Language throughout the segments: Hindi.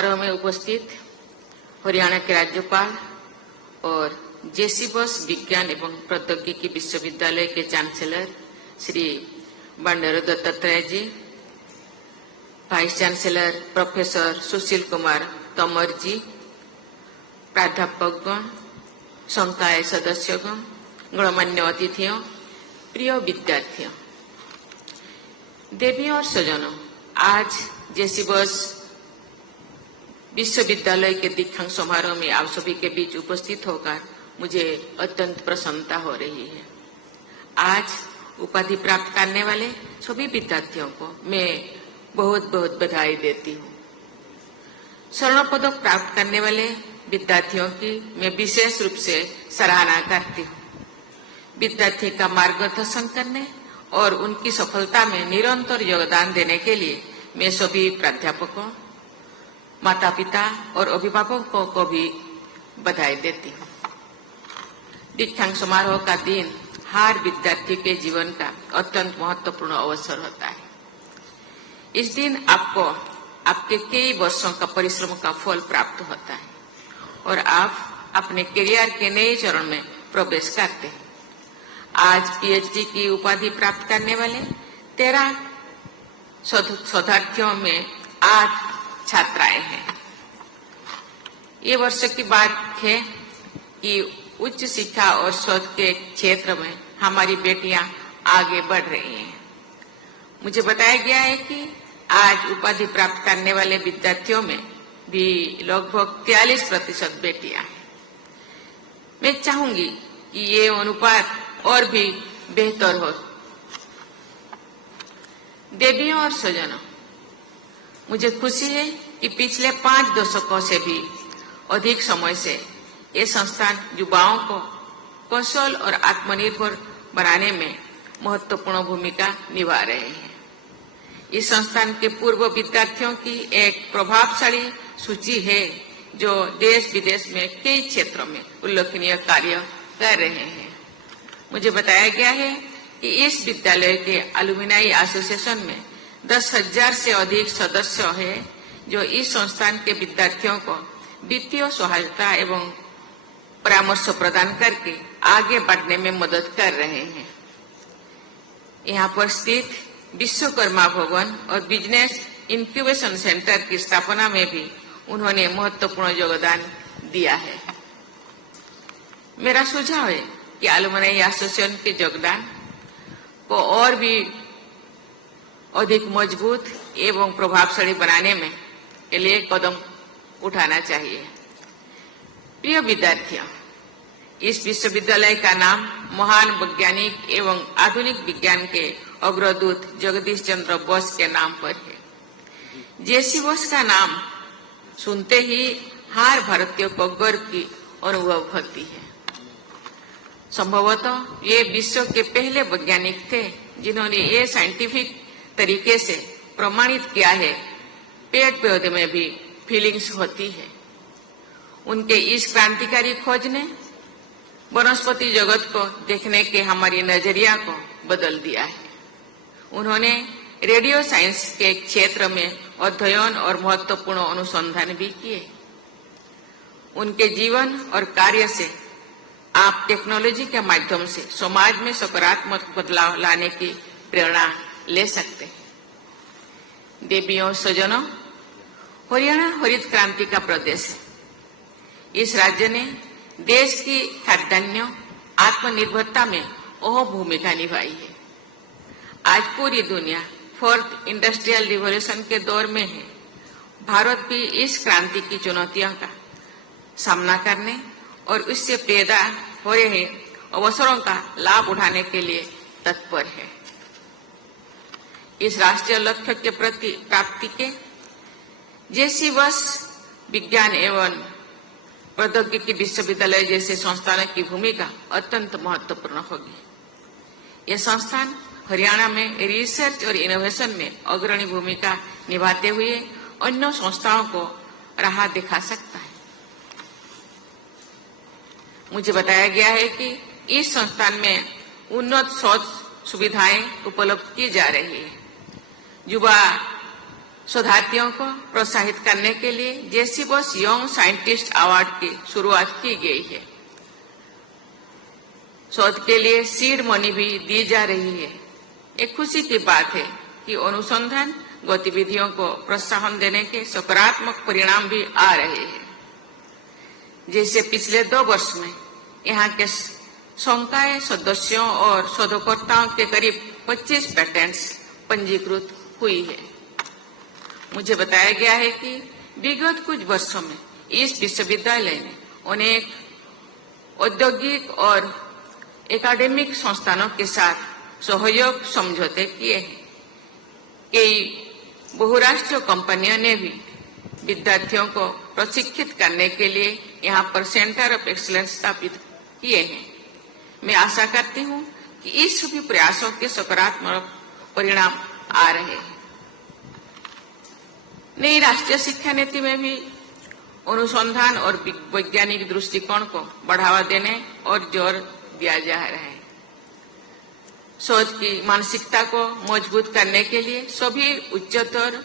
समारोह में उपस्थित हरियाणा के राज्यपाल और जेसी बोस विज्ञान एवं प्रौद्योगिकी विश्वविद्यालय के चांसलर श्री बंडारू दत्तात्रेय जी, vice chancellor professor Sushil Kumar Tomar जी, प्राध्यापकगण, संकाय सदस्यगण, गणमान्य अतिथियों, प्रिय विद्यार्थियों, देवियों और स्वजनों, आज जेसी बोस विश्वविद्यालय के दीक्षांत समारोह में आप सभी के बीच उपस्थित होकर मुझे अत्यंत प्रसन्नता हो रही है। आज उपाधि प्राप्त करने वाले सभी विद्यार्थियों को मैं बहुत बहुत बधाई देती हूँ। स्वर्ण पदक प्राप्त करने वाले विद्यार्थियों की मैं विशेष रूप से सराहना करती हूँ। विद्यार्थी का मार्गदर्शन करने और उनकी सफलता में निरंतर योगदान देने के लिए मैं सभी प्राध्यापकों, माता पिता और अभिभावकों को भी बधाई देती हूँ। दीक्षांत समारोह का दिन हर विद्यार्थी के जीवन का अत्यंत महत्वपूर्ण अवसर होता है। इस दिन आपको आपके कई वर्षों का परिश्रम का फल प्राप्त होता है और आप अपने करियर के नए चरण में प्रवेश करते हैं। आज पीएचडी की उपाधि प्राप्त करने वाले 13 शोधार्थियों में 8 छात्राएं हैं। ये वर्ष की बात है कि उच्च शिक्षा और शोध के क्षेत्र में हमारी बेटियां आगे बढ़ रही हैं। मुझे बताया गया है कि आज उपाधि प्राप्त करने वाले विद्यार्थियों में भी लगभग 43% बेटियां हैं। मैं चाहूंगी कि ये अनुपात और भी बेहतर हो। देवियों और स्वजनों, मुझे खुशी है कि पिछले 5 दशकों से भी अधिक समय से ये संस्थान युवाओं को कौशल और आत्मनिर्भर बनाने में महत्वपूर्ण भूमिका निभा रहे हैं। इस संस्थान के पूर्व विद्यार्थियों की एक प्रभावशाली सूची है जो देश विदेश में कई क्षेत्रों में उल्लेखनीय कार्य कर रहे हैं। मुझे बताया गया है कि इस विद्यालय के एलुमनाई एसोसिएशन में 10,000 से अधिक सदस्य हैं जो इस संस्थान के विद्यार्थियों को वित्तीय सहायता एवं परामर्श प्रदान करके आगे बढ़ने में मदद कर रहे हैं। यहाँ पर स्थित विश्वकर्मा भवन और बिजनेस इंक्यूबेशन सेंटर की स्थापना में भी उन्होंने महत्वपूर्ण योगदान दिया है। मेरा सुझाव है कि एलुमनाई एसोसिएशन के योगदान को और भी अधिक मजबूत एवं प्रभावशाली बनाने में के लिए कदम उठाना चाहिए। प्रिय विद्यार्थियों, इस विश्वविद्यालय का नाम महान वैज्ञानिक एवं आधुनिक विज्ञान के अग्रदूत जगदीश चंद्र बोस के नाम पर है। जेसी बोस का नाम सुनते ही हर भारतीय को गर्व की अनुभव होती है। संभवतः ये विश्व के पहले वैज्ञानिक थे जिन्होंने ये साइंटिफिक तरीके से प्रमाणित किया है पेड़ पौधे में भी फीलिंग्स होती है। उनके इस क्रांतिकारी खोज ने वनस्पति जगत को देखने के हमारी नजरिया को बदल दिया है। उन्होंने रेडियो साइंस के क्षेत्र में अध्ययन और महत्वपूर्ण अनुसंधान भी किए। उनके जीवन और कार्य से आप टेक्नोलॉजी के माध्यम से समाज में सकारात्मक बदलाव लाने की प्रेरणा ले सकते हैं। देवियों स्वजनों, हरियाणा हरित क्रांति का प्रदेश है। इस राज्य ने देश की खाद्यान्न आत्मनिर्भरता में अहम भूमिका निभाई है। आज पूरी दुनिया 4th इंडस्ट्रियल रिवॉल्यूशन के दौर में है। भारत भी इस क्रांति की चुनौतियों का सामना करने और उससे पैदा हो रहे अवसरों का लाभ उठाने के लिए तत्पर है। इस राष्ट्रीय लक्ष्य के प्रति प्राप्ति के जेसी बोस विज्ञान एवं प्रौद्योगिकी विश्वविद्यालय जैसे संस्थानों की भूमिका अत्यंत महत्वपूर्ण होगी। यह संस्थान हरियाणा में रिसर्च और इनोवेशन में अग्रणी भूमिका निभाते हुए अन्य संस्थाओं को राह दिखा सकता है। मुझे बताया गया है कि इस संस्थान में उन्नत शोध सुविधाएं उपलब्ध की जा रही है। युवा शोधार्थियों को प्रोत्साहित करने के लिए जेसी बोस यंग साइंटिस्ट अवार्ड की शुरुआत की गई है। शोध के लिए सीड मनी भी दी जा रही है। एक खुशी की बात है कि अनुसंधान गतिविधियों को प्रोत्साहन देने के सकारात्मक परिणाम भी आ रहे हैं। जैसे पिछले 2 वर्ष में यहाँ के संकाय सदस्यों और शोधकर्ताओं के करीब 25 पेटेंट्स पंजीकृत हुई है। मुझे बताया गया है कि विगत कुछ वर्षों में इस विश्वविद्यालय ने अनेक औद्योगिक और एकेडमिक संस्थानों के साथ सहयोग समझौते किए हैं। कई बहुराष्ट्रीय कंपनियों ने भी विद्यार्थियों को प्रशिक्षित करने के लिए यहाँ पर सेंटर ऑफ एक्सीलेंस स्थापित किए हैं। मैं आशा करती हूँ कि इस सभी प्रयासों के सकारात्मक परिणाम आ रहे हैं। नई राष्ट्रीय शिक्षा नीति में भी अनुसंधान और वैज्ञानिक दृष्टिकोण को बढ़ावा देने और जोर दिया जा रहा है। शोध की मानसिकता को मजबूत करने के लिए सभी उच्चतर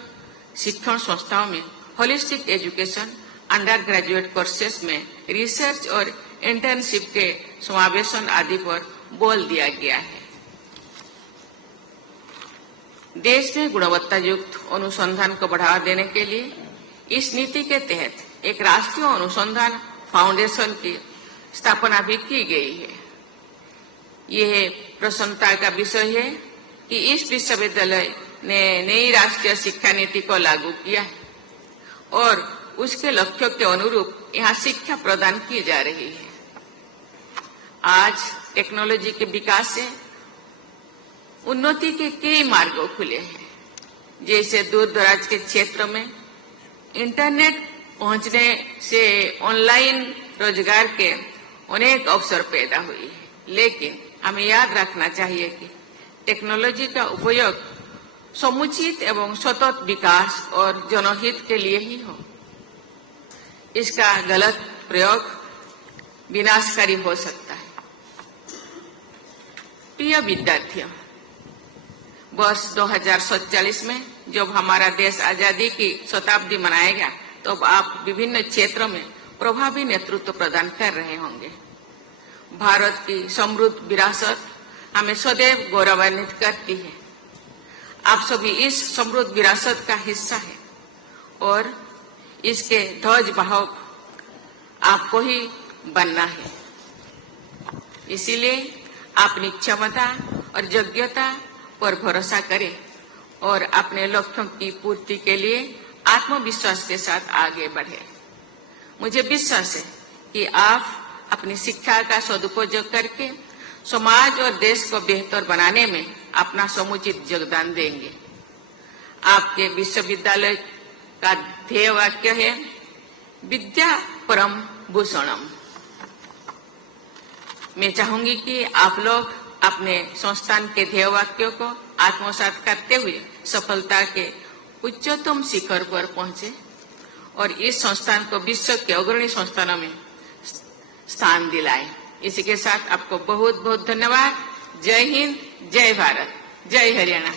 शिक्षण संस्थाओं में holistic education under graduate courses में रिसर्च और इंटर्नशिप के समावेशन आदि पर बल दिया गया है। देश में गुणवत्ता युक्त अनुसंधान को बढ़ावा देने के लिए इस नीति के तहत एक राष्ट्रीय अनुसंधान फाउंडेशन की स्थापना भी की गई है। यह प्रसन्नता का विषय है कि इस विश्वविद्यालय ने नई राष्ट्रीय शिक्षा नीति को लागू किया है और उसके लक्ष्यों के अनुरूप यहाँ शिक्षा प्रदान की जा रही है। आज टेक्नोलॉजी के विकास से उन्नति के कई मार्ग खुले हैं। जैसे दूर दराज के क्षेत्र में इंटरनेट पहुंचने से ऑनलाइन रोजगार के अनेक अवसर पैदा हुए हैं, लेकिन हमें याद रखना चाहिए कि टेक्नोलॉजी का उपयोग समुचित एवं सतत विकास और जनहित के लिए ही हो। इसका गलत प्रयोग विनाशकारी हो सकता है। प्रिय विद्यार्थियों, वर्ष 2047 में जब हमारा देश आजादी की शताब्दी मनाएगा, तो आप विभिन्न क्षेत्रों में प्रभावी नेतृत्व प्रदान कर रहे होंगे। भारत की समृद्ध विरासत हमें सदैव गौरवान्वित करती है। आप सभी इस समृद्ध विरासत का हिस्सा है और इसके ध्वज वाहक आपको ही बनना है। इसीलिए अपनी क्षमता और योग्यता पर भरोसा करें और अपने लक्ष्यों की पूर्ति के लिए आत्मविश्वास के साथ आगे बढ़े। मुझे विश्वास है कि आप अपनी शिक्षा का सदुपयोग करके समाज और देश को बेहतर बनाने में अपना समुचित योगदान देंगे। आपके विश्वविद्यालय का ध्येय वाक्य है विद्या परम भूषणम। मैं चाहूंगी कि आप लोग अपने संस्थान के ध्येय वाक्यों को आत्मसात करते हुए सफलता के उच्चतम शिखर पर पहुंचे और इस संस्थान को विश्व के अग्रणी संस्थानों में स्थान दिलाए। इसी के साथ आपको बहुत बहुत धन्यवाद। जय हिंद, जय भारत, जय हरियाणा।